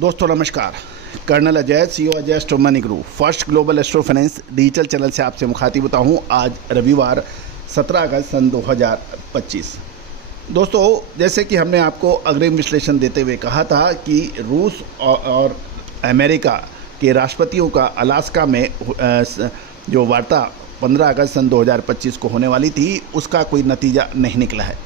दोस्तों नमस्कार। Colonel Ajay, CEO Ajay astro money group, first global astro finance digital channel से आपसे मुखातिब होता हूँ। आज रविवार 17 अगस्त सन 2025। दोस्तों, जैसे कि हमने आपको अग्रिम विश्लेषण देते हुए कहा था कि रूस और अमेरिका के राष्ट्रपतियों का अलास्का में जो वार्ता 15 अगस्त सन 2025 को होने वाली थी, उसका कोई नतीजा नहीं निकला है।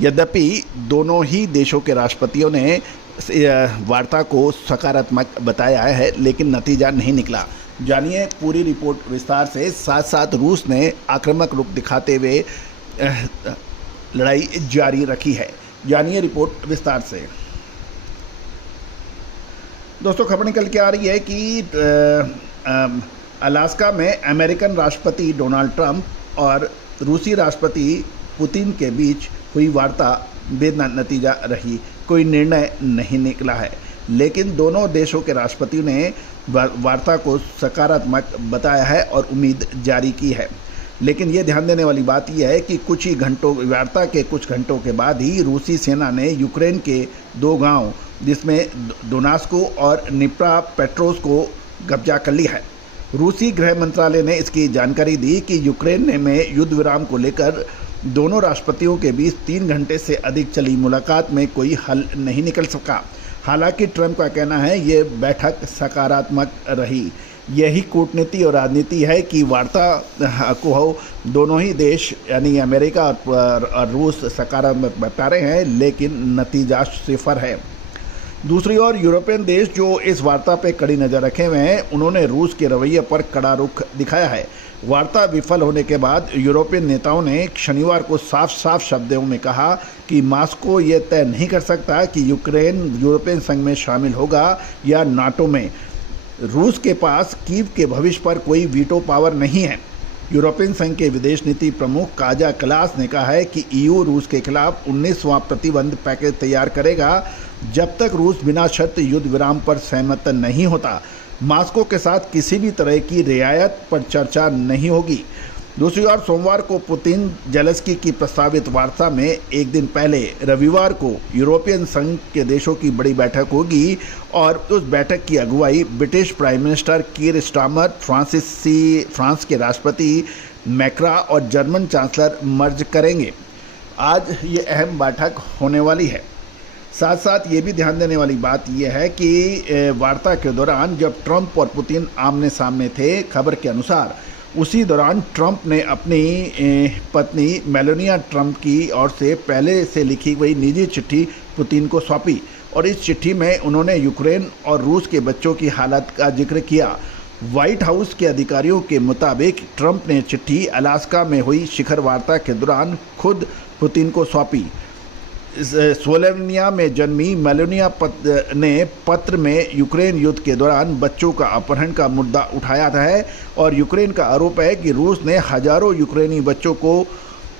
यद्यपि दोनों ही देशों के राष्ट्रपतियों ने वार्ता को सकारात्मक बताया है, लेकिन नतीजा नहीं निकला। जानिए पूरी रिपोर्ट विस्तार से। साथ साथ रूस ने आक्रामक रुख दिखाते हुए लड़ाई जारी रखी है। जानिए रिपोर्ट विस्तार से। दोस्तों, खबर निकल के आ रही है कि अलास्का में अमेरिकन राष्ट्रपति डोनाल्ड ट्रंप और रूसी राष्ट्रपति पुतिन के बीच हुई वार्ता बेनतीजा रही। कोई निर्णय नहीं निकला है, लेकिन दोनों देशों के राष्ट्रपतियों ने वार्ता को सकारात्मक बताया है और उम्मीद जारी की है। लेकिन ये ध्यान देने वाली बात यह है कि कुछ ही घंटों वार्ता के कुछ घंटों के बाद ही रूसी सेना ने यूक्रेन के 2 गांव जिसमें डोनेत्स्क और निप्रोपेट्रोव्स्क को कब्जा कर लिया है। रूसी गृह मंत्रालय ने इसकी जानकारी दी कि यूक्रेन में युद्ध विराम को लेकर दोनों राष्ट्रपतियों के बीच 3 घंटे से अधिक चली मुलाकात में कोई हल नहीं निकल सका। हालांकि ट्रंप का कहना है ये बैठक सकारात्मक रही। यही कूटनीति और राजनीति है कि वार्ता को दोनों ही देश यानी अमेरिका और रूस सकारात्मक बता रहे हैं, लेकिन नतीजा सिफर है। दूसरी ओर यूरोपियन देश जो इस वार्ता पे कड़ी नज़र रखे हुए हैं, उन्होंने रूस के रवैये पर कड़ा रुख दिखाया है। वार्ता विफल होने के बाद यूरोपियन नेताओं ने शनिवार को साफ शब्दों में कहा कि मॉस्को ये तय नहीं कर सकता कि यूक्रेन यूरोपियन संघ में शामिल होगा या नाटो में। रूस के पास कीव के भविष्य पर कोई वीटो पावर नहीं है। यूरोपियन संघ के विदेश नीति प्रमुख काजा कलास ने कहा है कि ईयू रूस के खिलाफ 19वां प्रतिबंध पैकेज तैयार करेगा जब तक रूस बिना शर्त युद्ध विराम पर सहमत नहीं होता। मॉस्को के साथ किसी भी तरह की रियायत पर चर्चा नहीं होगी। दूसरी ओर सोमवार को पुतिन जेलेंस्की की प्रस्तावित वार्ता में एक दिन पहले रविवार को यूरोपियन संघ के देशों की बड़ी बैठक होगी और उस बैठक की अगुवाई ब्रिटिश प्राइम मिनिस्टर कीर स्टारमर, फ्रांस के राष्ट्रपति मैक्रा और जर्मन चांसलर मर्ज करेंगे। आज ये अहम बैठक होने वाली है। साथ साथ ये भी ध्यान देने वाली बात यह है कि वार्ता के दौरान जब ट्रंप और पुतिन आमने सामने थे, खबर के अनुसार उसी दौरान ट्रंप ने अपनी पत्नी मेलानिया ट्रंप की ओर से पहले से लिखी गई निजी चिट्ठी पुतिन को सौंपी और इस चिट्ठी में उन्होंने यूक्रेन और रूस के बच्चों की हालत का जिक्र किया। व्हाइट हाउस के अधिकारियों के मुताबिक ट्रंप ने चिट्ठी अलास्का में हुई शिखर वार्ता के दौरान खुद पुतिन को सौंपी। स्लोवेनिया में जन्मी मेलानिया ने पत्र में यूक्रेन युद्ध के दौरान बच्चों का अपहरण का मुद्दा उठाया था और यूक्रेन का आरोप है कि रूस ने हजारों यूक्रेनी बच्चों को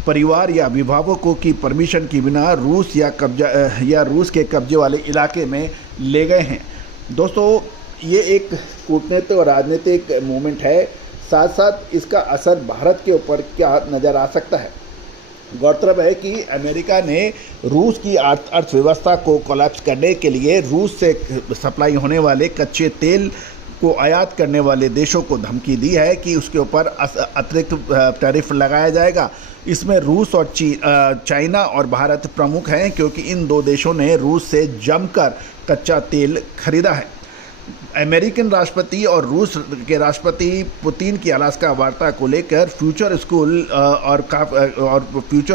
परिवार या अभिभावकों की परमिशन के बिना रूस के कब्जे वाले इलाके में ले गए हैं। दोस्तों, ये एक कूटनीतिक और राजनीतिक मूवमेंट है। साथ साथ इसका असर भारत के ऊपर क्या नज़र आ सकता है। गौरतलब है कि अमेरिका ने रूस की अर्थव्यवस्था को कोलैप्स करने के लिए रूस से सप्लाई होने वाले कच्चे तेल को आयात करने वाले देशों को धमकी दी है कि उसके ऊपर अतिरिक्त टैरिफ लगाया जाएगा। इसमें रूस और चाइना और भारत प्रमुख हैं, क्योंकि इन 2 देशों ने रूस से जमकर कच्चा तेल खरीदा है। अमेरिकन राष्ट्रपति और रूस के राष्ट्रपति पुतिन की अलास्का वार्ता को लेकर फ्यूचर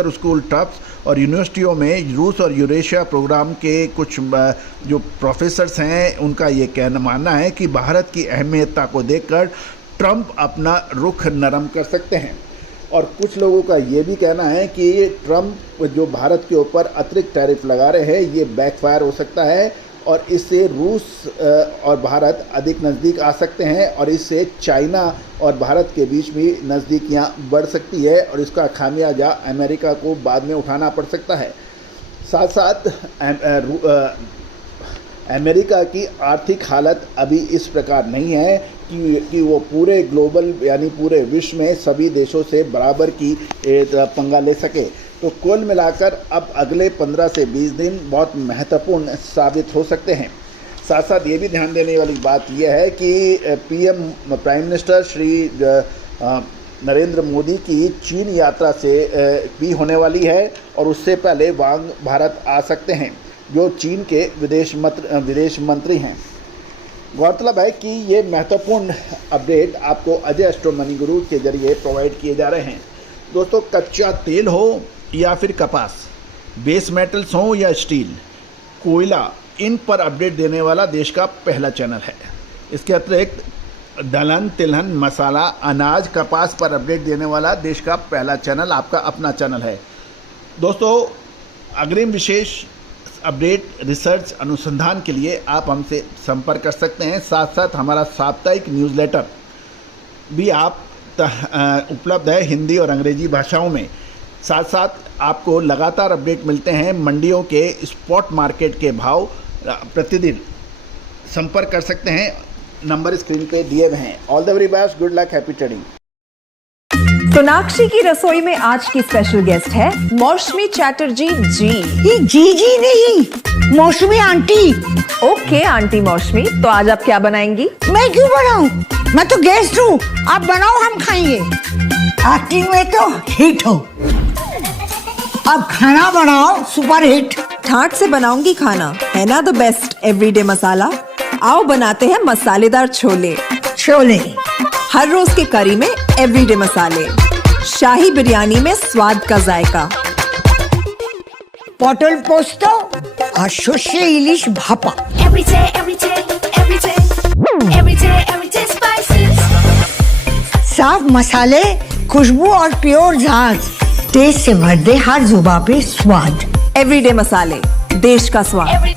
स्कूल ट्रस्ट और यूनिवर्सिटियों में रूस और यूरेशिया प्रोग्राम के कुछ जो प्रोफेसर्स हैं, उनका ये मानना है कि भारत की अहमियतता को देखकर ट्रंप अपना रुख नरम कर सकते हैं। और कुछ लोगों का ये भी कहना है कि ट्रंप जो भारत के ऊपर अतिरिक्त टैरिफ लगा रहे हैं, ये बैकफायर हो सकता है और इससे रूस और भारत अधिक नज़दीक आ सकते हैं और इससे चाइना और भारत के बीच भी नज़दीकियां बढ़ सकती है और इसका खामियाजा अमेरिका को बाद में उठाना पड़ सकता है। साथ साथ अमेरिका की आर्थिक हालत अभी इस प्रकार नहीं है कि वो पूरे ग्लोबल यानी पूरे विश्व में सभी देशों से बराबर की पंगा ले सके। तो कुल मिलाकर अब अगले 15 से 20 दिन बहुत महत्वपूर्ण साबित हो सकते हैं। साथ साथ ये भी ध्यान देने वाली बात यह है कि प्राइम मिनिस्टर श्री नरेंद्र मोदी की चीन यात्रा से भी होने वाली है और उससे पहले वांग भारत आ सकते हैं, जो चीन के विदेश मंत्री हैं। गौरतलब है कि ये महत्वपूर्ण अपडेट आपको अजय एस्ट्रो मनी गुरु के जरिए प्रोवाइड किए जा रहे हैं। दोस्तों, कच्चा तेल हो या फिर कपास, बेस मेटल्स हो या स्टील, कोयला, इन पर अपडेट देने वाला देश का पहला चैनल है। इसके अतिरिक्त दलहन, तिलहन, मसाला, अनाज, कपास पर अपडेट देने वाला देश का पहला चैनल आपका अपना चैनल है। दोस्तों, अग्रिम विशेष अपडेट, रिसर्च, अनुसंधान के लिए आप हमसे संपर्क कर सकते हैं। साथ साथ हमारा साप्ताहिक न्यूज़लेटर भी आप उपलब्ध है हिंदी और अंग्रेजी भाषाओं में। साथ साथ आपको लगातार अपडेट मिलते हैं मंडियों के स्पॉट मार्केट के भाव प्रतिदिन। संपर्क कर सकते हैं, नंबर स्क्रीन पे दिए हुए हैं। All the very best, good luck, happy trading. Sonakshi की रसोई में आज की स्पेशल गेस्ट है मौसमी चैटर्जी जी। ये जी नहीं, मौसमी आंटी। ओके आंटी मौसमी, तो आज आप क्या बनाएंगी? मैं क्यों बनाऊं? मैं तो गेस्ट हूँ, आप बनाओ, हम खाएंगे। एक्टिंग में तो हिट हो, अब खाना बनाओ सुपर हिट। ठाट से बनाऊंगी खाना, है ना द बेस्ट एवरीडे मसाला। आओ बनाते हैं मसालेदार छोले। छोले हर रोज के करी में एवरीडे मसाले, शाही बिरयानी में स्वाद का जायका। पटल पोस्तो और सर्षे इलिश भापा। साफ मसाले, खुशबू और प्योर झांझ, टेस्ट से भर दे हर जुबान पे स्वाद। एवरीडे मसाले, देश का स्वाद।